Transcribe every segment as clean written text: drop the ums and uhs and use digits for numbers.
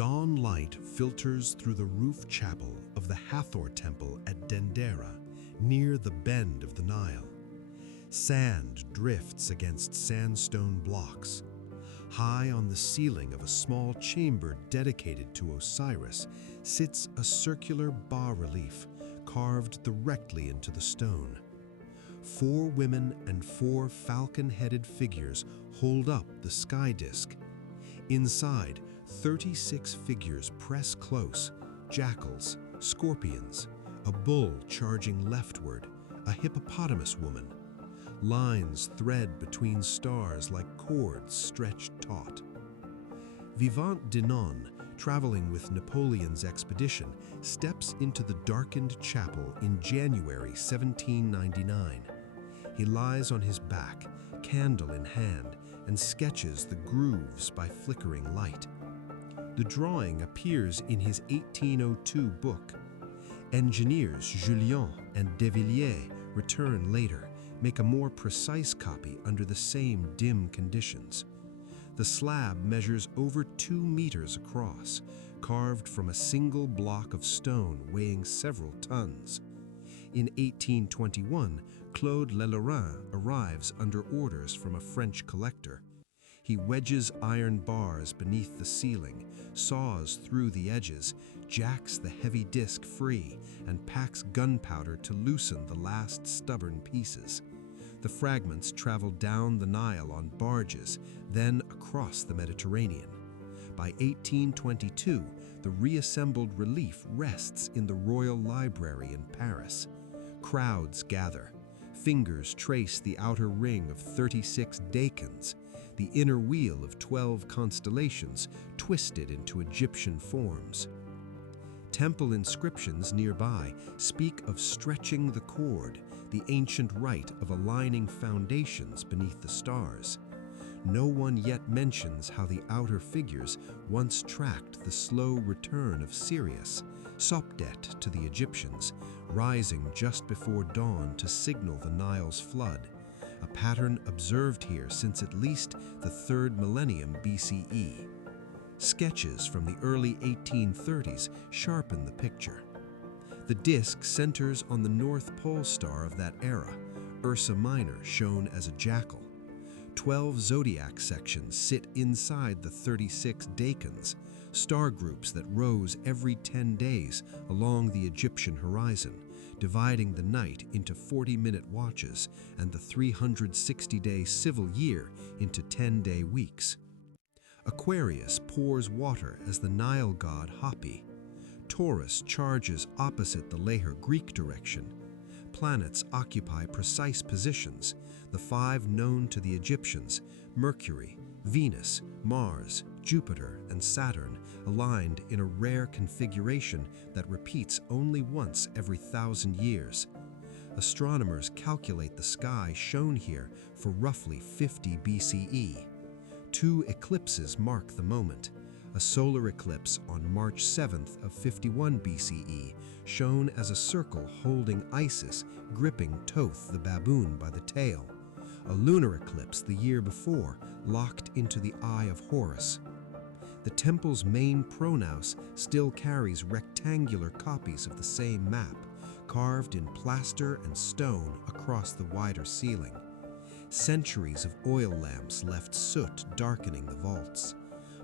Dawn light filters through the roof chapel of the Hathor Temple at Dendera, near the bend of the Nile. Sand drifts against sandstone blocks. High on the ceiling of a small chamber dedicated to Osiris sits a circular bas-relief carved directly into the stone. 4 women and 4 falcon-headed figures hold up the sky disk. Inside, 36 figures press close: jackals, scorpions, a bull charging leftward, a hippopotamus woman. Lines thread between stars like cords stretched taut. Vivant Denon, traveling with Napoleon's expedition, steps into the darkened chapel in January 1799. He lies on his back, candle in hand, and sketches the grooves by flickering light. The drawing appears in his 1802 book. Engineers Julien and De Villiers return later, make a more precise copy under the same dim conditions. The slab measures over 2 meters across, carved from a single block of stone weighing several tons. In 1821, Claude Leleurin arrives under orders from a French collector. He wedges iron bars beneath the ceiling, saws through the edges, jacks the heavy disc free, and packs gunpowder to loosen the last stubborn pieces. The fragments travel down the Nile on barges, then across the Mediterranean. By 1822, the reassembled relief rests in the Royal Library in Paris. Crowds gather. Fingers trace the outer ring of 36 decans, the inner wheel of 12 constellations twisted into Egyptian forms. Temple inscriptions nearby speak of stretching the cord, the ancient rite of aligning foundations beneath the stars. No one yet mentions how the outer figures once tracked the slow return of Sirius, Sopdet to the Egyptians, rising just before dawn to signal the Nile's flood, a pattern observed here since at least the 3rd millennium BCE. Sketches from the early 1830s sharpen the picture. The disk centers on the North Pole star of that era, Ursa Minor, shown as a jackal. 12 zodiac sections sit inside the 36 decans, star groups that rose every 10 days along the Egyptian horizon, dividing the night into 40-minute watches and the 360-day civil year into 10-day weeks. Aquarius pours water as the Nile god Hapi. Taurus charges opposite the Lahar Greek direction. Planets occupy precise positions, the 5 known to the Egyptians: Mercury, Venus, Mars, Jupiter, and Saturn, aligned in a rare configuration that repeats only once every 1,000 years. Astronomers calculate the sky shown here for roughly 50 BCE. 2 eclipses mark the moment. A solar eclipse on March 7th of 51 BCE, shown as a circle holding Isis gripping Thoth the baboon by the tail. A lunar eclipse the year before, locked into the Eye of Horus. The temple's main pronaos still carries rectangular copies of the same map, carved in plaster and stone across the wider ceiling. Centuries of oil lamps left soot darkening the vaults.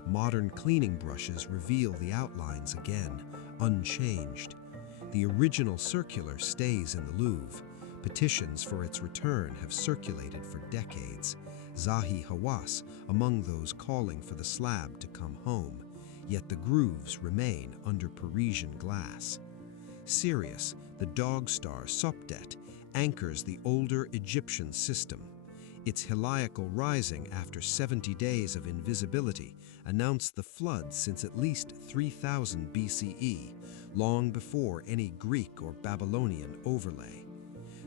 Modern cleaning brushes reveal the outlines again, unchanged. The original circular stays in the Louvre. Petitions for its return have circulated for decades. Zahi Hawass among those calling for the slab to come home, yet the grooves remain under Parisian glass. Sirius, the dog star Sopdet, anchors the older Egyptian system. Its heliacal rising after 70 days of invisibility announced the flood since at least 3000 BCE, long before any Greek or Babylonian overlay.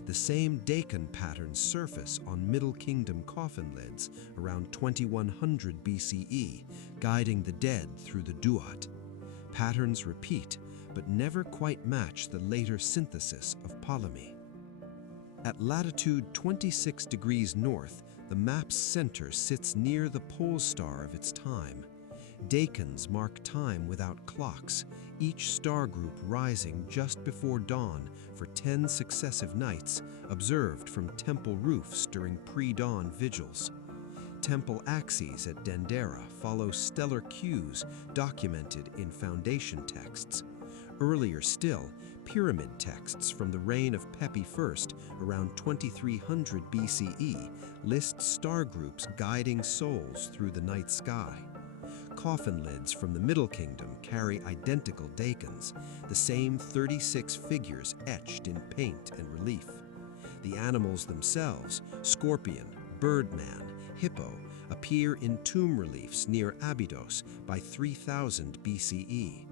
The same decan patterns surface on Middle Kingdom coffin lids around 2100 BCE, guiding the dead through the duat. Patterns repeat, but never quite match the later synthesis of Ptolemy. At latitude 26 degrees north, the map's center sits near the pole star of its time. Decans mark time without clocks, each star group rising just before dawn for 10 successive nights, observed from temple roofs during pre-dawn vigils. Temple axes at Dendera follow stellar cues documented in foundation texts. Earlier still, pyramid texts from the reign of Pepi I around 2300 BCE list star groups guiding souls through the night sky. Coffin lids from the Middle Kingdom carry identical decans, the same 36 figures etched in paint and relief. The animals themselves, scorpion, birdman, hippo, appear in tomb reliefs near Abydos by 3000 BCE.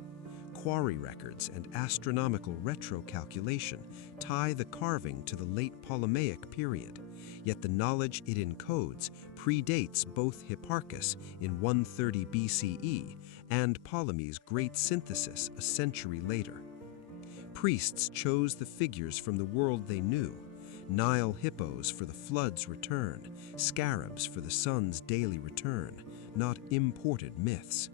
Quarry records and astronomical retrocalculation tie the carving to the late Ptolemaic period, yet the knowledge it encodes predates both Hipparchus in 130 BCE and Ptolemy's great synthesis a century later. Priests chose the figures from the world they knew: Nile hippos for the flood's return, scarabs for the sun's daily return, not imported myths.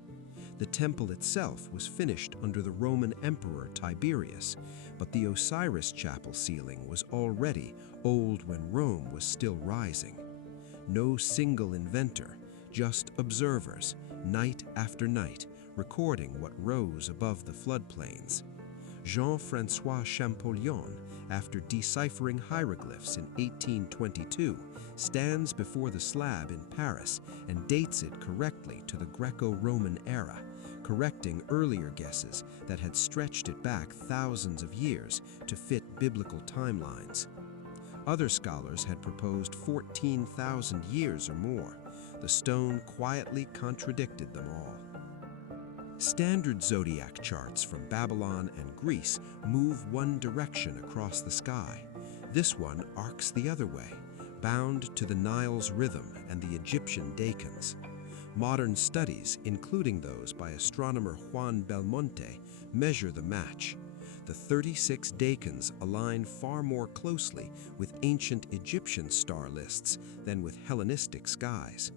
The temple itself was finished under the Roman Emperor Tiberius, but the Osiris chapel ceiling was already old when Rome was still rising. No single inventor, just observers, night after night, recording what rose above the floodplains. Jean-François Champollion, after deciphering hieroglyphs in 1822, stands before the slab in Paris and dates it correctly to the Greco-Roman era, correcting earlier guesses that had stretched it back thousands of years to fit biblical timelines. Other scholars had proposed 14,000 years or more. The stone quietly contradicted them all. Standard zodiac charts from Babylon and Greece move one direction across the sky. This one arcs the other way, bound to the Nile's rhythm and the Egyptian decans. Modern studies, including those by astronomer Juan Belmonte, measure the match. The 36 decans align far more closely with ancient Egyptian star lists than with Hellenistic skies.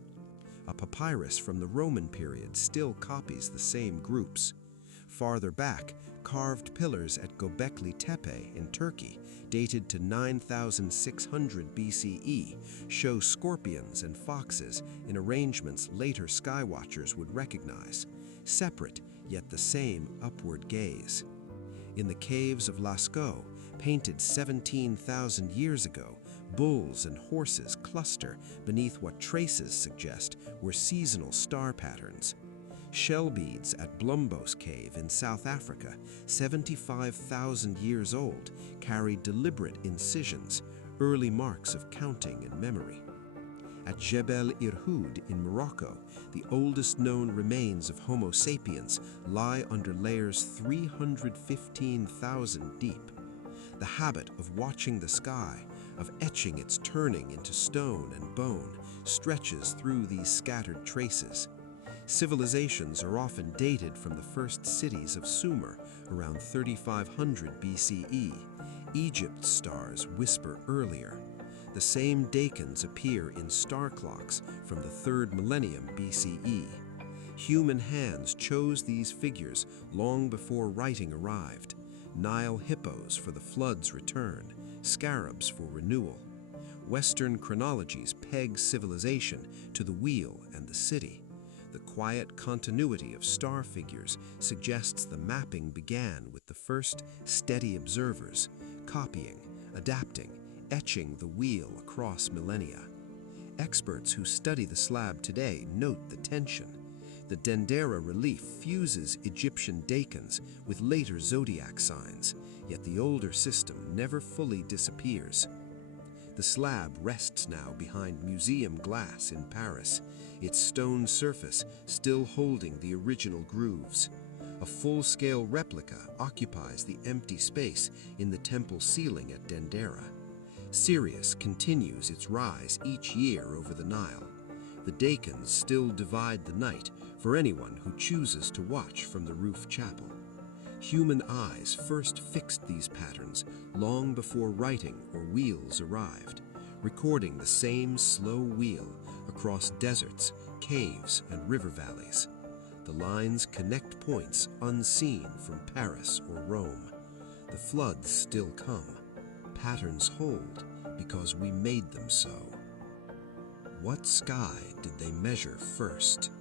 A papyrus from the Roman period still copies the same groups. Farther back, carved pillars at Göbekli Tepe in Turkey, dated to 9600 BCE, show scorpions and foxes in arrangements later skywatchers would recognize, separate yet the same upward gaze. In the caves of Lascaux, painted 17,000 years ago, bulls and horses cluster beneath what traces suggest were seasonal star patterns. Shell beads at Blombos Cave in South Africa, 75,000 years old, carry deliberate incisions, early marks of counting and memory. At Jebel Irhoud in Morocco, the oldest known remains of Homo sapiens lie under layers 315,000 deep. The habit of watching the sky, of etching its turning into stone and bone, stretches through these scattered traces. Civilizations are often dated from the first cities of Sumer, around 3500 BCE. Egypt's stars whisper earlier. The same decans appear in star clocks from the 3rd millennium BCE. Human hands chose these figures long before writing arrived. Nile hippos for the flood's return, scarabs for renewal. Western chronologies peg civilization to the wheel and the city. The quiet continuity of star figures suggests the mapping began with the first steady observers, copying, adapting, etching the wheel across millennia. Experts who study the slab today note the tension. The Dendera relief fuses Egyptian decans with later zodiac signs, yet the older system never fully disappears. The slab rests now behind museum glass in Paris, its stone surface still holding the original grooves. A full-scale replica occupies the empty space in the temple ceiling at Dendera. Sirius continues its rise each year over the Nile. The decans still divide the night for anyone who chooses to watch from the roof chapel. Human eyes first fixed these patterns long before writing or wheels arrived, recording the same slow wheel across deserts, caves, and river valleys. The lines connect points unseen from Paris or Rome. The floods still come. Patterns hold because we made them so. What sky did they measure first?